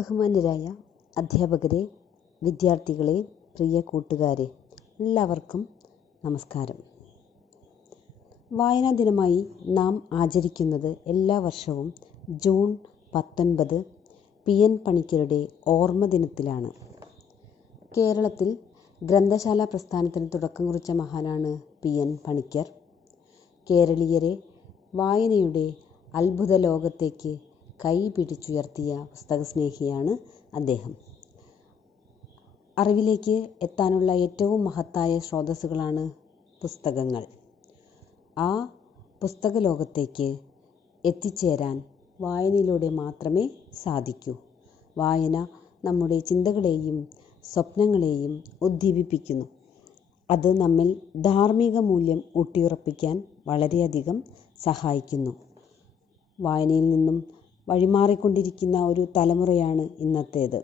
ബഹുമാന്യരായ അധ്യാപകരെ, വിദ്യാർത്ഥികളെ, പ്രിയ കൂട്ടുകാരെ, എല്ലാവർക്കും നമസ്കാരം. വായനാ ദിനമായി നാം ആചരിക്കുന്നത് എല്ലാ വർഷവും ജൂൺ 19 PN പണിക്കരുടെ ഓർമ്മ ദിനത്തിലാണ്. കേരളത്തിൽ ഗ്രന്ഥശാല പ്രസ്ഥാനത്തിന് തുടക്കം കുറിച്ച മഹാനാണ് PN പണിക്കർ. കേരളീയരെ വായനയുടെ അത്ഭുത ലോകത്തേക്ക് കൈ പിടിച്ചുയർത്തിയ പുസ്തകസ്നേഹിയാണ് അദ്ദേഹം. അറിവിലേക്ക് എത്താനുള്ള ഏറ്റവും മഹത്തായ സ്രോതസ്സുകളാണ് പുസ്തകങ്ങൾ. ആ പുസ്തക ലോകത്തേക്ക് എത്തിച്ചേരാൻ വായനയിലൂടെ മാത്രമേ സാധിക്കൂ. വായന നമ്മുടെ ചിന്തകളെയും സ്വപ്നങ്ങളെയും ഉദ്ദീപിപ്പിക്കുന്നു. അത് നമ്മിൽ ധാർമ്മിക മൂല്യം ഊട്ടിയുറപ്പിക്കാൻ വളരെയധികം സഹായിക്കുന്നു. വായനയിൽ നിന്നും വഴിമാറിക്കൊണ്ടിരിക്കുന്ന ഒരു തലമുറയാണ് ഇന്നത്തേത്.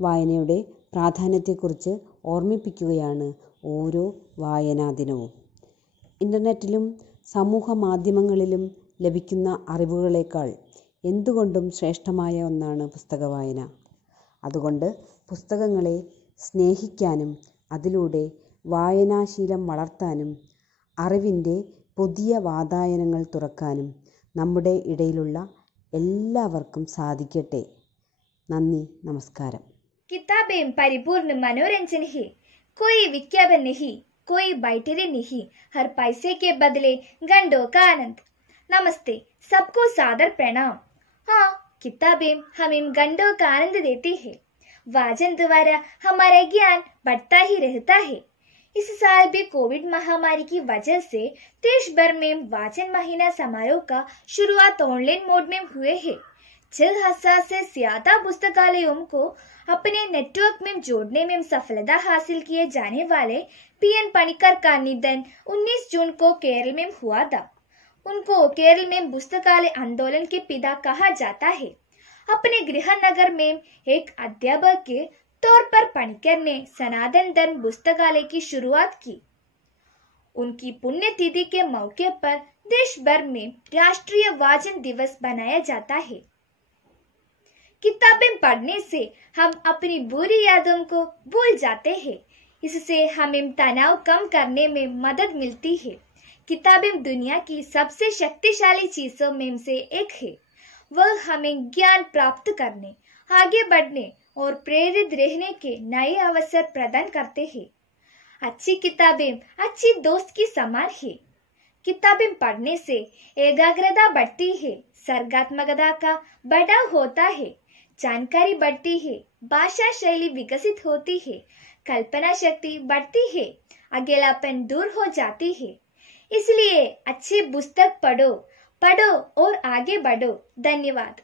വായനയുടെ പ്രാധാന്യത്തെക്കുറിച്ച് ഓർമ്മിപ്പിക്കുകയാണ് ഓരോ വായനാ ദിനവും. ഇൻ്റർനെറ്റിലും സമൂഹ മാധ്യമങ്ങളിലും ലഭിക്കുന്ന അറിവുകളേക്കാൾ എന്തുകൊണ്ടും ശ്രേഷ്ഠമായ ഒന്നാണ് പുസ്തക വായന. അതുകൊണ്ട് പുസ്തകങ്ങളെ സ്നേഹിക്കാനും അതിലൂടെ വായനാശീലം വളർത്താനും അറിവിൻ്റെ പുതിയ വാതായനങ്ങൾ തുറക്കാനും നമ്മുടെ ഇടയിലുള്ള എല്ലാവർക്കും സാധിക്കട്ടെ. നന്ദി, നമസ്കാരം. किताबें परिपूर्ण मनोरंजन है, कोई विज्ञापन नहीं, कोई बैटरी नहीं, हर पैसे के बदले घंटों का आनंद. नमस्ते, सबको सादर प्रणाम. हाँ, किताबें हमें घंटों का आनंद देती है. वाचन द्वारा हमारा ज्ञान बढ़ता ही रहता है. इस साल भी कोविड महामारी की वजह से देश भर में वाचन महीना समारोह का शुरुआत ऑनलाइन मोड में हुए है. 6,000 से ज्यादा पुस्तकालयों को अपने नेटवर्क में जोड़ने में सफलता हासिल किए जाने वाले PN पणिकर का निधन 19 जून को केरल में हुआ था. उनको केरल में पुस्तकालय आंदोलन के पिता कहा जाता है. अपने गृह नगर में एक अध्यापक के तौर पर पणिकर ने सनातन धर्म पुस्तकालय की शुरुआत की. उनकी पुण्यतिथि के मौके पर देश भर में राष्ट्रीय वाचन दिवस मनाया जाता है. किताबें पढ़ने से हम अपनी बुरी यादों को भूल जाते हैं. इससे हमें तनाव कम करने में मदद मिलती है. किताबें दुनिया की सबसे शक्तिशाली चीजों में से एक है. वह हमें ज्ञान प्राप्त करने, आगे बढ़ने और प्रेरित रहने के नए अवसर प्रदान करते हैं. अच्छी किताबें अच्छी दोस्त की समान है. किताबें पढ़ने से एकाग्रता बढ़ती है, सर्गात्मकता का बढ़ाव होता है, जानकारी बढ़ती है, भाषा शैली विकसित होती है, कल्पना शक्ति बढ़ती है, अकेलापन दूर हो जाती है. इसलिए अच्छी पुस्तक पढ़ो और आगे बढ़ो. धन्यवाद.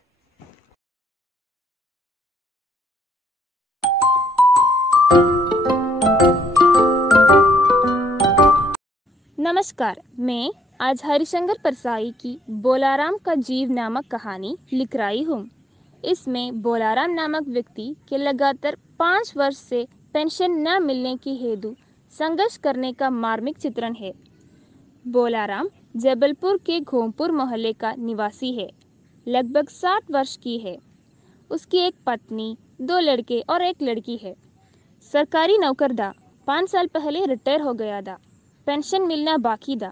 नमस्कार, मैं आज हरिशंकर परसाई की बोलाराम का जीव नामक कहानी लिख रही हूँ. इसमें बोलाराम नामक व्यक्ति के लगातार 5 वर्ष से पेंशन न मिलने की हेतु संघर्ष करने का मार्मिक चित्रण है. बोलाराम जबलपुर के घोमपुर मोहल्ले का निवासी है. लगभग 60 वर्ष की है. उसकी एक पत्नी, 2 लड़के और 1 लड़की है. सरकारी नौकर था. 5 साल पहले रिटायर हो गया था. पेंशन मिलना बाकी था.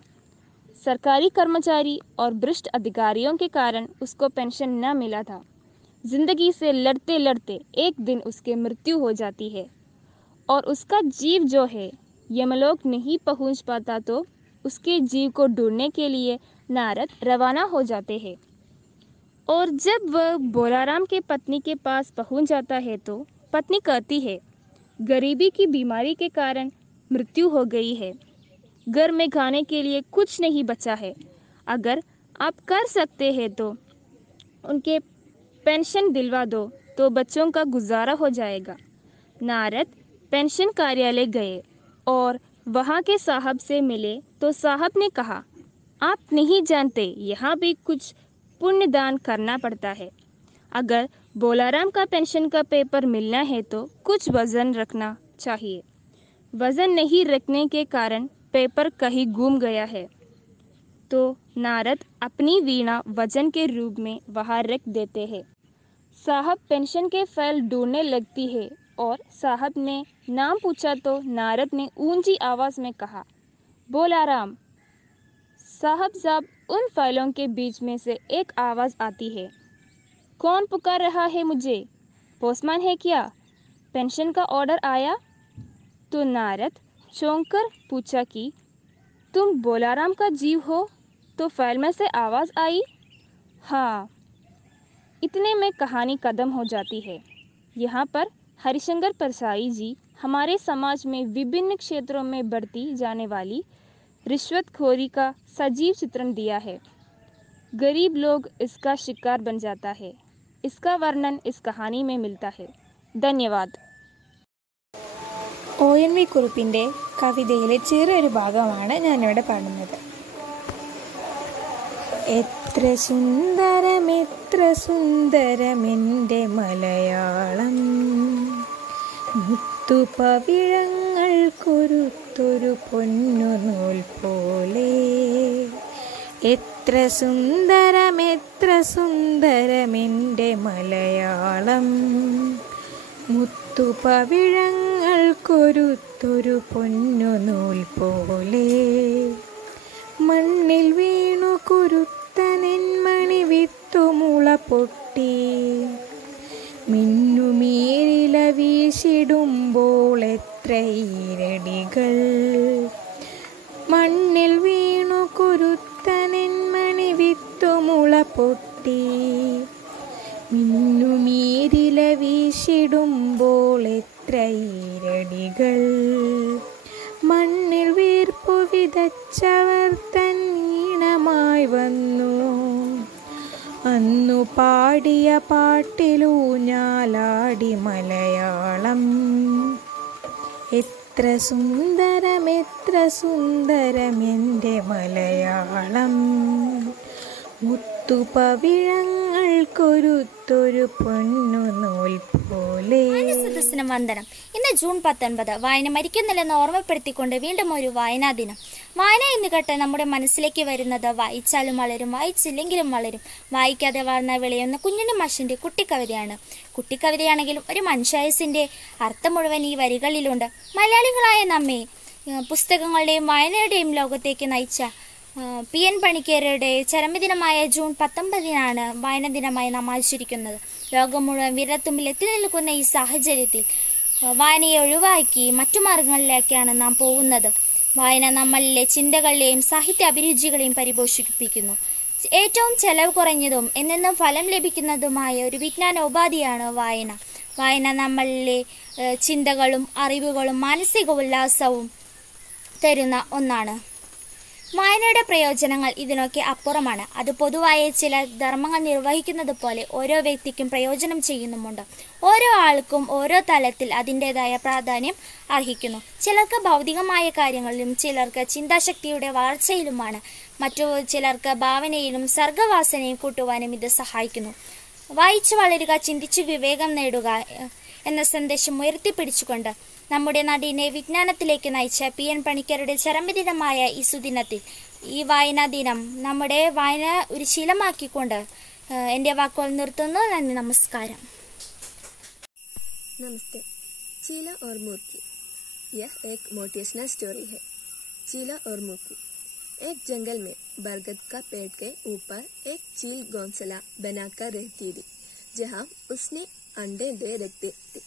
सरकारी कर्मचारी और भ्रष्ट अधिकारियों के कारण उसको पेंशन न मिला था. जिंदगी से लड़ते लड़ते एक दिन उसकी मृत्यु हो जाती है और उसका जीव जो है यमलोक नहीं पहुंच पाता तो उसके जीव को ढूंढने के लिए नारद रवाना हो जाते हैं. और जब वह बोलाराम के पत्नी के पास पहुंच जाता है तो पत्नी कहती है, गरीबी की बीमारी के कारण मृत्यु हो गई है. घर में खाने के लिए कुछ नहीं बचा है. अगर आप कर सकते हैं तो उनके पेंशन दिलवा दो तो बच्चों का गुजारा हो जाएगा. नारद पेंशन कार्यालय गए और वहाँ के साहब से मिले तो साहब ने कहा, आप नहीं जानते यहाँ भी कुछ पुण्य दान करना पड़ता है. अगर बोलाराम का पेंशन का पेपर मिलना है तो कुछ वजन रखना चाहिए. वजन नहीं रखने के कारण पेपर कहीं गुम गया है. तो नारद अपनी वीणा वजन के रूप में वहाँ रख देते हैं. साहब पेंशन के फाइल ढूंढने लगती है और साहब ने नाम पूछा तो नारद ने ऊंची आवाज में कहा, बोलाराम। साहब उन फाइलों के बीच में से एक आवाज आती है, कौन पुकार रहा है मुझे? पोस्टमैन है क्या? पेंशन का ऑर्डर आया? तो नारद चौंक कर पूछा कि तुम बोलाराम का जीव हो? तो फाइल में से आवाज आई, हाँ। इतने में कहानी खत्म हो जाती है। यहाँ पर हरिशंकर परसाई जी हमारे समाज में विभिन्न क्षेत्रों में बढ़ती जाने वाली रिश्वतखोरी का सजीव चित्रण दिया है। गरीब लोग इसका शिकार बन जाता है। इसका वर्णन इस कहानी में मिलता है। धन्यवाद. ONV കുറുപ്പിൻ്റെ കവിതയിലെ ചെറിയൊരു ഭാഗമാണ് ഞാനിവിടെ പാടുന്നത്. എത്ര സുന്ദരമെൻ്റെ മലയാളം, മുത്തുപവിഴങ്ങൾ കൊരുത്തൊരു പൊന്നു നൂൽ പോലെ. എത്ര സുന്ദരമെൻ്റെ മലയാളം, മുത്തുപവിഴങ്ങൾ കൊരുത്തൊരു പൊന്നു നൂൽ പോലെ. മണ്ണിൽ വീണു കുരുത്തനെന്മണി വിത്തുമുള പൊട്ടി, മിന്നുമീരില വീശിടുമ്പോൾ എത്ര ഈരടികൾ. മണ്ണിൽ വീണു കുരുത്തനെന്മണി വിത്തുമുള പൊട്ടി, മിന്നുമീരില വീശിടുമ്പോൾ എത്ര ഈരടികൾ. മണ്ണിൽ വീർപ്പു വിതച്ചവർ തൻ ഈണമായി വന്നു, അന്നു പാടിയ പാട്ടിലൂഞ്ഞാലാടി മലയാളം. എത്ര സുന്ദരമെൻ്റെ മലയാളം, മുത്തുപവിഴങ്ങൾ കൊരുത്തൊരു പൊന്നു നൂൽ പോലെ. സദസ്സിന് വന്ദനം. ഇന്ന് ജൂൺ 19. വായന മരിക്കുന്നില്ലെന്ന് ഓർമ്മപ്പെടുത്തിക്കൊണ്ട് വീണ്ടും ഒരു വായനാ ദിനം. വായന എന്ന് കേട്ട് നമ്മുടെ മനസ്സിലേക്ക് വരുന്നത് വായിച്ചാലും വളരും, വായിച്ചില്ലെങ്കിലും വളരും, വായിക്കാതെ വളർന്ന വിളയുന്ന കുഞ്ഞിന് മാഷിന്റെ കുട്ടിക്കവിതയാണ്. കുട്ടിക്കവിതയാണെങ്കിലും ഒരു മനുഷ്യായുസിന്റെ അർത്ഥം മുഴുവൻ ഈ വരികളിലുണ്ട്. മലയാളികളായ നമ്മെ പുസ്തകങ്ങളുടെയും വായനയുടെയും ലോകത്തേക്ക് നയിച്ച PN പണിക്കരുടെ ചരമദിനമായ ജൂൺ 19 വായനാ ദിനമായി നാം ആചരിക്കുന്നത്. ലോകം മുഴുവൻ വിരൽത്തുമ്പിൽ എത്തി നിൽക്കുന്ന ഈ സാഹചര്യത്തിൽ വായനയെ ഒഴിവാക്കി മറ്റു മാർഗങ്ങളിലേക്കാണ് നാം പോകുന്നത്. വായന നമ്മളിലെ ചിന്തകളെയും സാഹിത്യ അഭിരുചികളെയും പരിപോഷിപ്പിക്കുന്നു. ഏറ്റവും ചെലവ് കുറഞ്ഞതും എന്നെന്നും ഫലം ലഭിക്കുന്നതുമായ ഒരു വിജ്ഞാന ഉപാധിയാണ് വായന. വായന നമ്മളിലെ ചിന്തകളും അറിവുകളും മാനസിക ഉല്ലാസവും തരുന്ന ഒന്നാണ്. വായനയുടെ പ്രയോജനങ്ങൾ ഇതിനൊക്കെ അപ്പുറമാണ്. അത് പൊതുവായ ചില ധർമ്മങ്ങൾ നിർവഹിക്കുന്നത് പോലെ ഓരോ വ്യക്തിക്കും പ്രയോജനം ചെയ്യുന്നുമുണ്ട്. ഓരോ ആൾക്കും ഓരോ തലത്തിൽ അതിൻ്റെതായ പ്രാധാന്യം അർഹിക്കുന്നു. ചിലർക്ക് ഭൗതികമായ കാര്യങ്ങളിലും ചിലർക്ക് ചിന്താശക്തിയുടെ വളർച്ചയിലുമാണ്. മറ്റു ചിലർക്ക് ഭാവനയിലും സർഗവാസനയും കൂട്ടുവാനും ഇത് സഹായിക്കുന്നു. വായിച്ചു വളരുക, ചിന്തിച്ചു വിവേകം നേടുക എന്ന സന്ദേശം ഉയർത്തിപ്പിടിച്ചുകൊണ്ട് നമ്മുടെ നാടിനെ വിജ്ഞാനത്തിലേക്ക് നയിച്ച PN പണിക്കരുടെ ചരമദിനമായ ഈ സുദിനത്തിൽ ഈ വായനാ ദിനം നമ്മുടെ വായന ഒരു ശീലമാക്കിക്കൊണ്ട് എൻ്റെ വാക്കുകൾ നിർത്തുന്നു. നന്ദി, നമസ്കാരം. नमस्ते. चीला और मुर्गी. यह एक मोटिवेशनल स्टोरी है. चीला और मुर्गी. एक जंगल में बरगद का पेड़ के ऊपर एक चील घोंसला बनाकर रहती थी, जहाँ उसने अंडे दे रखते थे.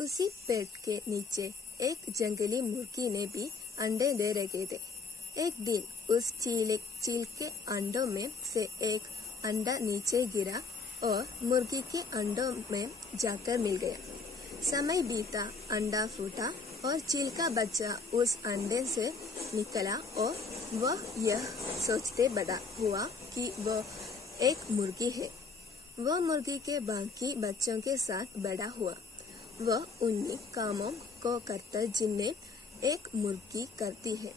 उसी पेड़ के नीचे एक जंगली मुर्गी ने भी अंडे दे रखे थे. एक दिन उस चील के अंडों में से एक अंडा नीचे गिरा और मुर्गी के अंडों में जाकर मिल गया. समय बीता, अंडा फूटा और चील का बच्चा उस अंडे से निकला और वह यह सोचते बड़ा हुआ कि वह एक मुर्गी है. वह मुर्गी के बाकी बच्चों के साथ बड़ा हुआ. वह उन्हीं कामों को करता जिनमें एक मुर्गी करती है.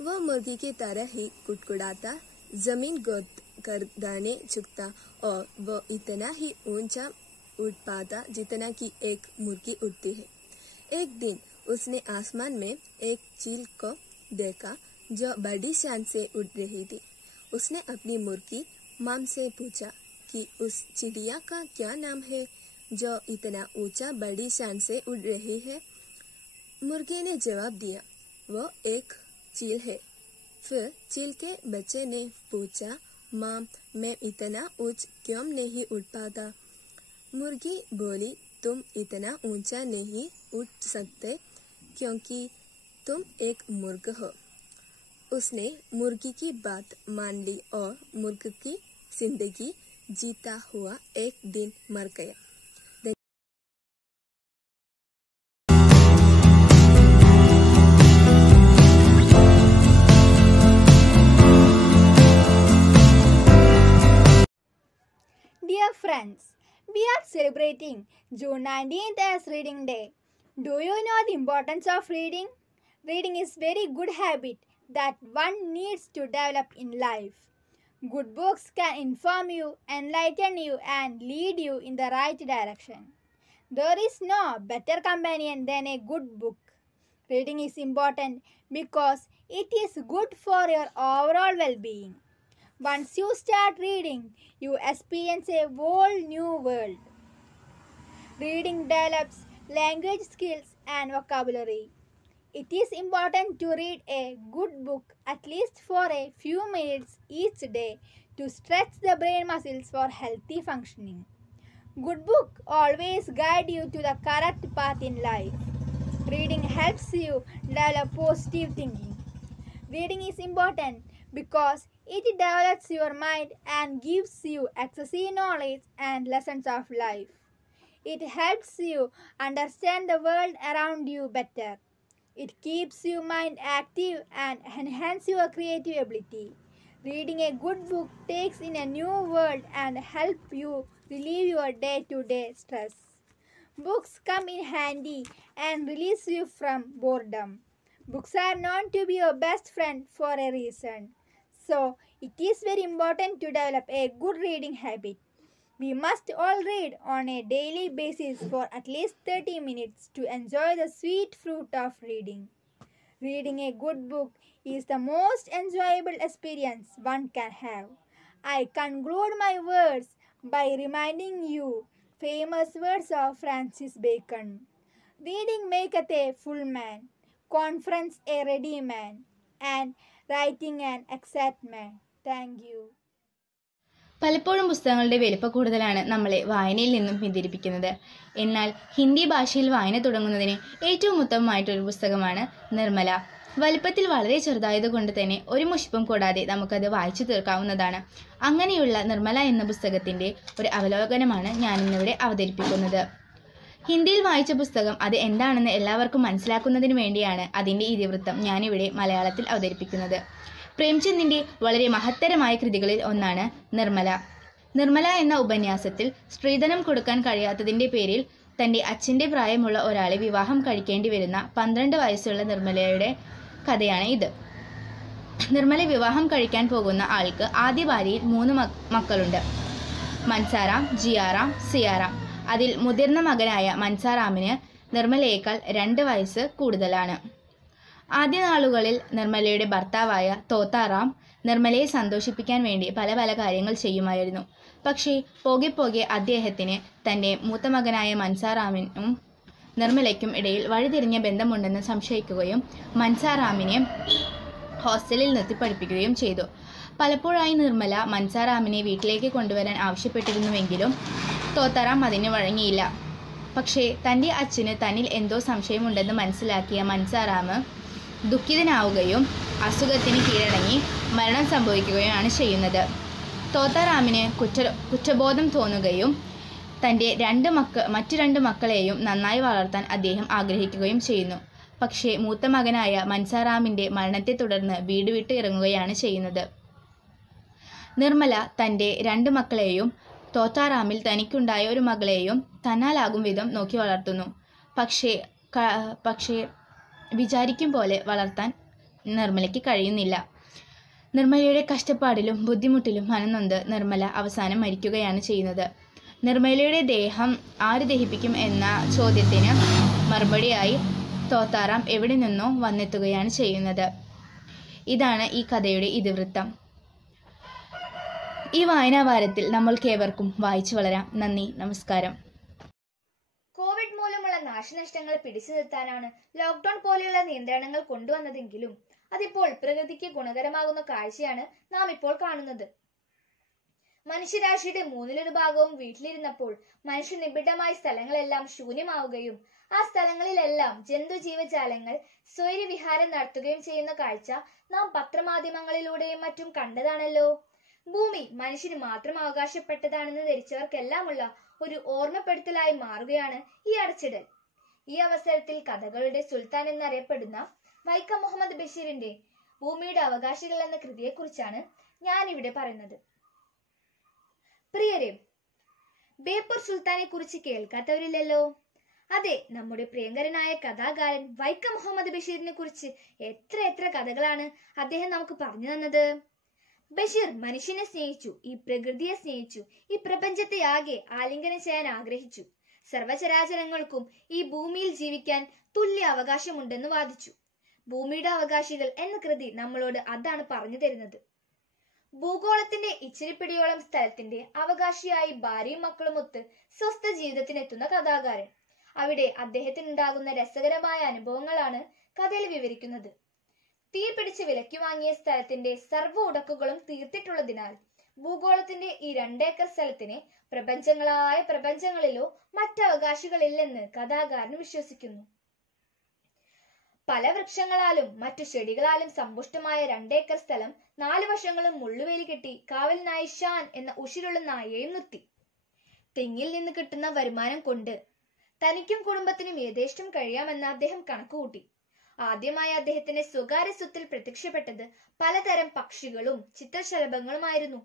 वह मुर्गी की तरह ही कुड़कुड़ाता, जमीन गोद कर दाने चुगता और वह इतना ही ऊंचा उड़ पाता जितना कि एक मुर्गी उड़ती है. एक दिन उसने आसमान में एक चील को देखा जो बड़ी शान से उड़ रही थी. उसने अपनी मुर्गी माम से पूछा, कि उस चिड़िया का क्या नाम है जो इतना ऊंचा बड़ी शान से उड़ रही है। मुर्गी ने जवाब दिया, वो एक चील है। फिर चील के बच्चे ने पूछा, माँ, मैं इतना ऊंच क्यों नहीं उड़ पाता? मुर्गी बोली, तुम इतना ऊंचा नहीं उड़ सकते क्योंकि तुम एक मुर्ग हो। उसने मुर्गी की बात मान ली और मुर्ग की जिंदगी जीता हुआ एक दिन मर गया। Dear friends, we are celebrating June 19th as Reading Day. Do you know the importance of reading? Reading is a very good habit that one needs to develop in life. Good books can inform you, enlighten you, and lead you in the right direction. There is no better companion than a good book. Reading is important because it is good for your overall well-being. Once you start reading, you experience a whole new world. Reading develops language skills and vocabulary. It is important to read a good book at least for a few minutes each day to stretch the brain muscles for healthy functioning. Good book always guide you to the correct path in life. Reading helps you develop positive thinking. Reading is important because it develops your mind and gives you excessive knowledge and lessons of life. It helps you understand the world around you better. It keeps your mind active and enhances your creative ability. Reading a good book takes in a new world and help you relieve your day-to-day stress. Books come in handy and release you from boredom. Books are known to be your best friend for a reason. So, it is very important to develop a good reading habit. We must all read on a daily basis for at least 30 minutes to enjoy the sweet fruit of reading. Reading a good book is the most enjoyable experience one can have. I conclude my words by reminding you famous words of Francis Bacon. Reading maketh a full man, conference a ready man, and writing an exact man. Thank you. പലപ്പോഴും പുസ്തകങ്ങളുടെ വലിപ്പ കൂടുതലാണ് നമ്മളെ വായനയിൽ നിന്നും പിന്തിരിപ്പിക്കുന്നത്. എന്നാൽ ഹിന്ദി ഭാഷയിൽ വായന തുടങ്ങുന്നതിന് ഏറ്റവും ഉത്തമമായിട്ടൊരു പുസ്തകമാണ് നിർമ്മല. വലിപ്പത്തിൽ വളരെ ചെറുതായതുകൊണ്ട് തന്നെ ഒരു മുഷിപ്പും കൂടാതെ നമുക്കത് വായിച്ചു തീർക്കാവുന്നതാണ്. അങ്ങനെയുള്ള നിർമ്മല എന്ന പുസ്തകത്തിൻ്റെ ഒരു അവലോകനമാണ് ഞാനിന്നിവിടെ അവതരിപ്പിക്കുന്നത്. ഹിന്ദിയിൽ വായിച്ച പുസ്തകം അത് എന്താണെന്ന് എല്ലാവർക്കും മനസ്സിലാക്കുന്നതിന് വേണ്ടിയാണ് അതിൻ്റെ ഇതിവൃത്തം ഞാനിവിടെ മലയാളത്തിൽ അവതരിപ്പിക്കുന്നത്. പ്രേംചന്ദിൻ്റെ വളരെ മഹത്തരമായ കൃതികളിൽ ഒന്നാണ് നിർമ്മല. നിർമ്മല എന്ന ഉപന്യാസത്തിൽ സ്ത്രീധനം കൊടുക്കാൻ കഴിയാത്തതിൻ്റെ പേരിൽ തൻ്റെ അച്ഛൻ്റെ പ്രായമുള്ള ഒരാളെ വിവാഹം കഴിക്കേണ്ടി വരുന്ന 12 വയസ്സുള്ള നിർമ്മലയുടെ കഥയാണ് ഇത്. നിർമ്മല വിവാഹം കഴിക്കാൻ പോകുന്ന ആൾക്ക് ആദ്യ ഭാര്യയിൽ 3 മക്കളുണ്ട്. മൻസാറാം, ജിയാറാം, സിയാറാം. അതിൽ മുതിർന്ന മകനായ മൻസാറാമിന് നിർമ്മലയേക്കാൾ 2 വയസ്സ് കൂടുതലാണ്. ആദ്യ നാളുകളിൽ നിർമ്മലയുടെ ഭർത്താവായ തോത്താറാം നിർമ്മലയെ സന്തോഷിപ്പിക്കാൻ വേണ്ടി പല പല കാര്യങ്ങൾ ചെയ്യുമായിരുന്നു. പക്ഷേ പോകെ പോകെ അദ്ദേഹത്തിന് തൻ്റെ മൂത്ത മകനായ മൻസാറാമിനും നിർമ്മലയ്ക്കും ഇടയിൽ വഴിതിരിഞ്ഞ ബന്ധമുണ്ടെന്ന് സംശയിക്കുകയും മൻസാറാമിനെ ഹോസ്റ്റലിൽ നിർത്തി പഠിപ്പിക്കുകയും ചെയ്തു. പലപ്പോഴായി നിർമ്മല മൻസാറാമിനെ വീട്ടിലേക്ക് കൊണ്ടുവരാൻ ആവശ്യപ്പെട്ടിരുന്നുവെങ്കിലും തോത്താറാം അതിന് വഴങ്ങിയില്ല. പക്ഷേ തൻ്റെ അച്ഛന് തന്നിൽ എന്തോ സംശയമുണ്ടെന്ന് മനസ്സിലാക്കിയ മൻസാറാം ദുഃഖിതനാവുകയും അസുഖത്തിന് കീഴടങ്ങി മരണം സംഭവിക്കുകയാണ് ചെയ്യുന്നത്. തോത്താറാമിന് കുറ്റബോധം തോന്നുകയും തൻ്റെ മറ്റു 2 മക്കളെയും നന്നായി വളർത്താൻ അദ്ദേഹം ആഗ്രഹിക്കുകയും ചെയ്യുന്നു. പക്ഷേ മൂത്ത മകനായ മൻസാറാമിൻ്റെ മരണത്തെ തുടർന്ന് വീട് വിട്ട് ഇറങ്ങുകയാണ് ചെയ്യുന്നത്. നിർമ്മല തൻ്റെ 2 മക്കളെയും തോത്താറാമിൽ തനിക്കുണ്ടായ ഒരു മകളെയും തന്നാലാകും വിധം നോക്കി വളർത്തുന്നു. പക്ഷേ വിചാരിക്കും പോലെ വളർത്താൻ നിർമ്മലയ്ക്ക് കഴിയുന്നില്ല. നിർമ്മലയുടെ കഷ്ടപ്പാടിലും ബുദ്ധിമുട്ടിലും മനംനൊന്ത് നിർമ്മല അവസാനം മരിക്കുകയാണ് ചെയ്യുന്നത്. നിർമ്മലയുടെ ദേഹം ആര് ദഹിപ്പിക്കും എന്ന ചോദ്യത്തിന് മറുപടിയായി തോത്താറാം എവിടെ നിന്നോ വന്നെത്തുകയാണ് ചെയ്യുന്നത്. ഇതാണ് ഈ കഥയുടെ ഇതിവൃത്തം. ഈ വായനാവാരത്തിൽ നമ്മൾക്കേവർക്കും വായിച്ചു വളരാം. നന്ദി, നമസ്കാരം. കോവിഡ് മൂലമുള്ള നാശനഷ്ടങ്ങൾ പിടിച്ചു നിർത്താനാണ് ലോക്ക്ഡൌൺ പോലെയുള്ള നിയന്ത്രണങ്ങൾ കൊണ്ടുവന്നതെങ്കിലും അതിപ്പോൾ പ്രകൃതിക്ക് ഗുണകരമാകുന്ന കാഴ്ചയാണ് നാം ഇപ്പോൾ കാണുന്നത്. മനുഷ്യരാശിയുടെ 1/3 ഭാഗവും വീട്ടിലിരുന്നപ്പോൾ മനുഷ്യനിബിഡമായ സ്ഥലങ്ങളെല്ലാം ശൂന്യമാവുകയും ആ സ്ഥലങ്ങളിലെല്ലാം ജന്തുജീവജാലങ്ങൾ സ്വൈരവിഹാരം നടത്തുകയും ചെയ്യുന്ന കാഴ്ച നാം പത്രമാധ്യമങ്ങളിലൂടെയും മറ്റും കണ്ടതാണല്ലോ. ഭൂമി മനുഷ്യന് മാത്രം അവകാശപ്പെട്ടതാണെന്ന് ധരിച്ചവർക്കെല്ലാമുള്ള ഒരു ഓർമ്മപ്പെടുത്തലായി മാറുകയാണ് ഈ അടച്ചിടൽ. ഈ അവസരത്തിൽ കഥകളുടെ സുൽത്താൻ എന്നറിയപ്പെടുന്ന വൈക്കം മുഹമ്മദ് ബഷീറിന്റെ ഭൂമിയുടെ അവകാശികൾ എന്ന കൃതിയെക്കുറിച്ചാണ് ഞാൻ ഇവിടെ പറയുന്നത്. പ്രിയരെ, ബേപ്പൂർ സുൽത്താനെ കുറിച്ച് കേൾക്കാത്തവരില്ലല്ലോ. അതെ, നമ്മുടെ പ്രിയങ്കരനായ കഥാകാരൻ വൈക്കം മുഹമ്മദ് ബഷീറിനെ കുറിച്ച് എത്ര കഥകളാണ് അദ്ദേഹം നമുക്ക് പറഞ്ഞു തന്നത്. ബഷീർ മനുഷ്യനെ സ്നേഹിച്ചു, ഈ പ്രകൃതിയെ സ്നേഹിച്ചു, ഈ പ്രപഞ്ചത്തെ ആകെ ആലിംഗനം ചെയ്യാൻ ആഗ്രഹിച്ചു. സർവചരാചരങ്ങൾക്കും ഈ ഭൂമിയിൽ ജീവിക്കാൻ തുല്യ അവകാശമുണ്ടെന്ന് വാദിച്ചു. ഭൂമിയുടെ അവകാശികൾ എന്ന കൃതി നമ്മളോട് അതാണ് പറഞ്ഞു തരുന്നത്. ഭൂഗോളത്തിന്റെ ഇച്ചിരിപ്പിടിയോളം സ്ഥലത്തിന്റെ അവകാശിയായി ഭാര്യയും മക്കളുമൊത്ത് സ്വസ്ഥ ജീവിതത്തിനെത്തുന്ന കഥാകാരൻ. അവിടെ അദ്ദേഹത്തിനുണ്ടാകുന്ന രസകരമായ അനുഭവങ്ങളാണ് കഥയിൽ വിവരിക്കുന്നത്. തീ പിടിച്ച് വിലയ്ക്ക് വാങ്ങിയ സ്ഥലത്തിന്റെ സർവ്വ ഉടക്കുകളും തീർത്തിട്ടുള്ളതിനാൽ ഭൂഗോളത്തിന്റെ ഈ 2 ഏക്കർ സ്ഥലത്തിന് പ്രപഞ്ചങ്ങളിലോ മറ്റവകാശികളില്ലെന്ന് കഥാകാരൻ വിശ്വസിക്കുന്നു. പല വൃക്ഷങ്ങളാലും മറ്റു ചെടികളാലും സമ്പുഷ്ടമായ 2 ഏക്കർ സ്ഥലം 4 വശങ്ങളും മുള്ളുവേലി കെട്ടി കാവലിനായി ഷാൻ എന്ന ഉശിരുള്ള നായയെയും നിർത്തി. തെങ്ങിൽ നിന്ന് കിട്ടുന്ന വരുമാനം കൊണ്ട് തനിക്കും കുടുംബത്തിനും യഥേഷ്ടം കഴിയാമെന്ന് അദ്ദേഹം കണക്കുകൂട്ടി. ആദ്യമായി അദ്ദേഹത്തിന്റെ സ്വകാര്യ സ്വത്തിൽ പ്രത്യക്ഷപ്പെട്ടത് പലതരം പക്ഷികളും ചിത്രശലഭങ്ങളുമായിരുന്നു.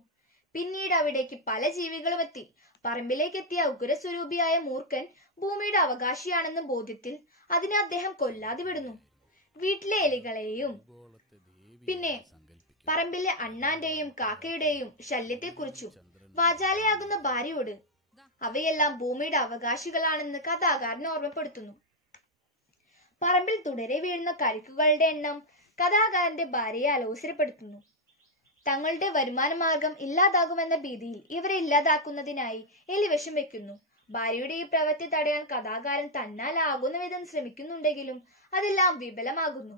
പിന്നീട് അവിടേക്ക് പല ജീവികളും എത്തി. പറമ്പിലേക്കെത്തിയ ഉഗ്രസ്വരൂപിയായ മൂർഖൻ ഭൂമിയുടെ അവകാശിയാണെന്ന ബോധ്യത്തിൽ അതിനെ അദ്ദേഹം കൊല്ലാതെ വിടുന്നു. വീട്ടിലെ എലികളെയും പിന്നെ പറമ്പിലെ അണ്ണാന്റെയും കാക്കയുടെയും ശല്യത്തെക്കുറിച്ചും വാചാലയാകുന്ന ഭാര്യയോട് അവയെല്ലാം ഭൂമിയുടെ അവകാശികളാണെന്ന് കഥാകാരൻ ഓർമ്മപ്പെടുത്തുന്നു. പറമ്പിൽ തുടരെ വീഴുന്ന കരിക്കുകളുടെ എണ്ണം കഥാകാരന്റെ ഭാര്യയെ അലോസരപ്പെടുത്തുന്നു. തങ്ങളുടെ വരുമാന മാർഗം ഇല്ലാതാകുമെന്ന ഭീതിയിൽ ഇവരെ ഇല്ലാതാക്കുന്നതിനായി എലി വിഷം വെക്കുന്നു. ഭാര്യയുടെ ഈ പ്രവൃത്തി തടയാൻ കഥാകാരൻ തന്നാലാകുന്ന വിധം ശ്രമിക്കുന്നുണ്ടെങ്കിലും അതെല്ലാം വിഫലമാകുന്നു.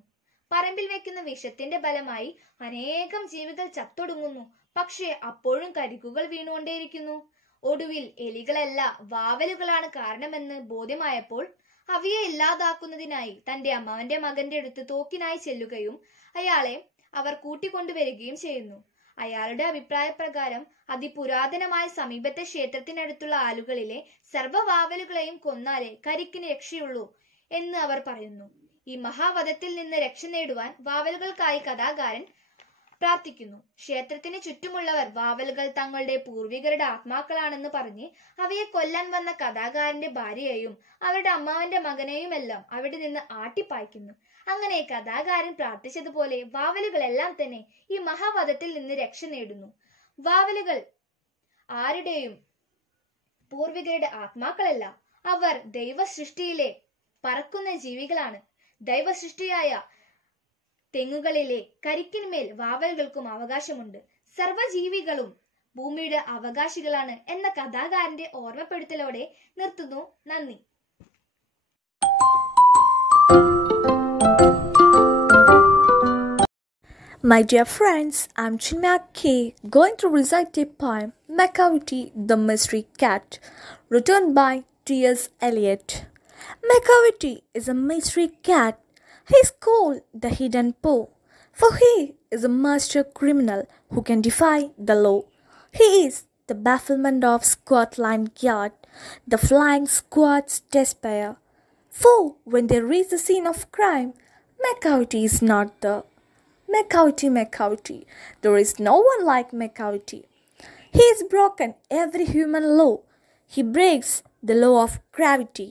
പറമ്പിൽ വെക്കുന്ന വിഷത്തിന്റെ ഫലമായി അനേകം ജീവികൾ ചത്തൊടുങ്ങുന്നു. പക്ഷേ അപ്പോഴും കരിക്കുകൾ വീണുകൊണ്ടേയിരിക്കുന്നു. ഒടുവിൽ എലികളല്ല വാവലുകളാണ് കാരണമെന്ന് ബോധ്യമായപ്പോൾ അവയെ ഇല്ലാതാക്കുന്നതിനായി തന്റെ അമ്മാവന്റെ മകന്റെ അടുത്ത് തോക്കിനായി ചെല്ലുകയും അയാളെ അവർ കൂട്ടിക്കൊണ്ടുവരികയും ചെയ്യുന്നു. അയാളുടെ അഭിപ്രായപ്രകാരം അതിപുരാതനമായ സമീപത്തെ ക്ഷേത്രത്തിനടുത്തുള്ള ആലുകളിലെ സർവ്വ വാവലുകളെയും കൊന്നാലേ കരിക്കിന് രക്ഷയുള്ളൂ എന്ന് അവർ പറയുന്നു. ഈ മഹാവധത്തിൽ നിന്ന് രക്ഷ നേടുവാൻ വാവലുകൾക്കായി കഥാകാരൻ പ്രാർത്ഥിക്കുന്നു. ക്ഷേത്രത്തിന് ചുറ്റുമുള്ളവർ വാവലുകൾ തങ്ങളുടെ പൂർവികരുടെ ആത്മാക്കളാണെന്ന് പറഞ്ഞ് അവയെ കൊല്ലാൻ വന്ന കഥാകാരന്റെ ഭാര്യയെയും അവരുടെ അമ്മാവന്റെ മകനെയുമെല്ലാം അവിടെ നിന്ന് ആട്ടിപ്പായ്ക്കുന്നു. അങ്ങനെ കഥാകാരൻ പ്രാർത്ഥിച്ചതുപോലെ വാവലുകളെല്ലാം തന്നെ ഈ മഹാവധത്തിൽ നിന്ന് രക്ഷ നേടുന്നു. വാവലുകൾ ആരുടെയും പൂർവികരുടെ ആത്മാക്കളല്ല, അവർ ദൈവസൃഷ്ടിയിലെ പറക്കുന്ന ജീവികളാണ്. ദൈവസൃഷ്ടിയായ തെങ്ങുകളിലെ കരിക്കിന്മേൽ വാവലുകൾക്കും അവകാശമുണ്ട്. സർവ്വജീവികളും ഭൂമിയുടെ അവകാശികളാണ് എന്ന കഥാകാരന്റെ ഓർമ്മപ്പെടുത്തലോടെ നിർത്തുന്നു. നന്ദി. My dear friends, I'm Chinmaya K, going to recite a poem, Macavity the Mystery Cat, written by T.S. Eliot. Macavity is a mystery cat. He is called the Hidden Paw, for he is a master criminal who can defy the law. He is the bafflement of Scotland Yard, the flying squad's despair. For when they reach the scene of crime, Macavity is not there. Macavity, Macavity, there is no one like Macavity. He has broken every human law. He breaks the law of gravity.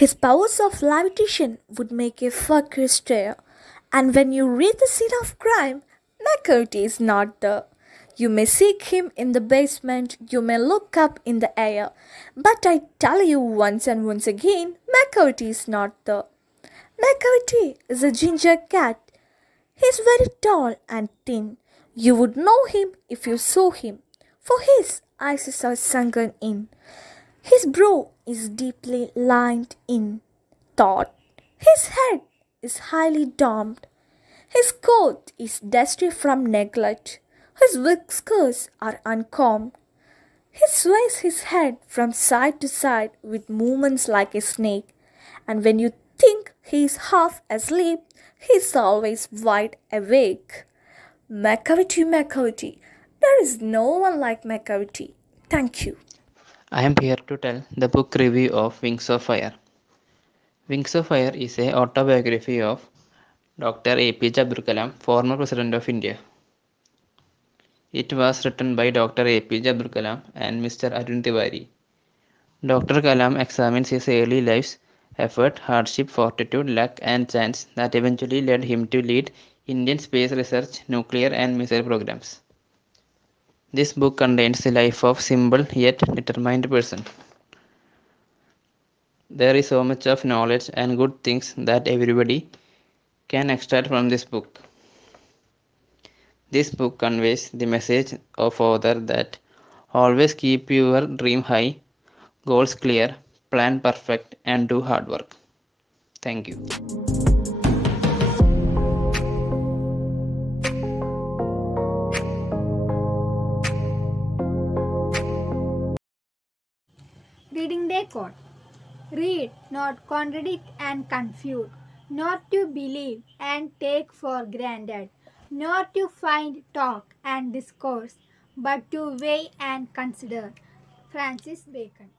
His powers of levitation would make a fakir stare. And when you reach the scene of crime, Macavity is not there. You may seek him in the basement, you may look up in the air, but I tell you once and once again, Macavity is not there. Macavity is a ginger cat. He is very tall and thin. You would know him if you saw him, for his eyes are sunken in. His brow is deeply lined in thought. His head is highly domed. His coat is dusty from neglect. His whiskers are uncombed. He sways his head from side to side with movements like a snake, and when you think he is half asleep, he is always wide awake. Macavity, Macavity. There is no one like Macavity. Thank you. I am here to tell the book review of Wings of Fire. Wings of Fire is a autobiography of Dr. APJ Abdul Kalam, former President of India. It was written by Dr. APJ Abdul Kalam and Mr. Arun Tiwari. Dr. Kalam examines his early life's effort, hardship, fortitude, luck, and chance that eventually led him to lead Indian space research, nuclear and missile programs. This book contains the life of simple yet determined person. There is so much of knowledge and good things that everybody can extract from this book. This book conveys the message of author that always keep your dream high, goals clear, plan perfect, and do hard work. Thank you. Reading day quote. Read, not contradict and confute, not to believe and take for granted, not to find, talk and discourse, but to weigh and consider. Francis Bacon.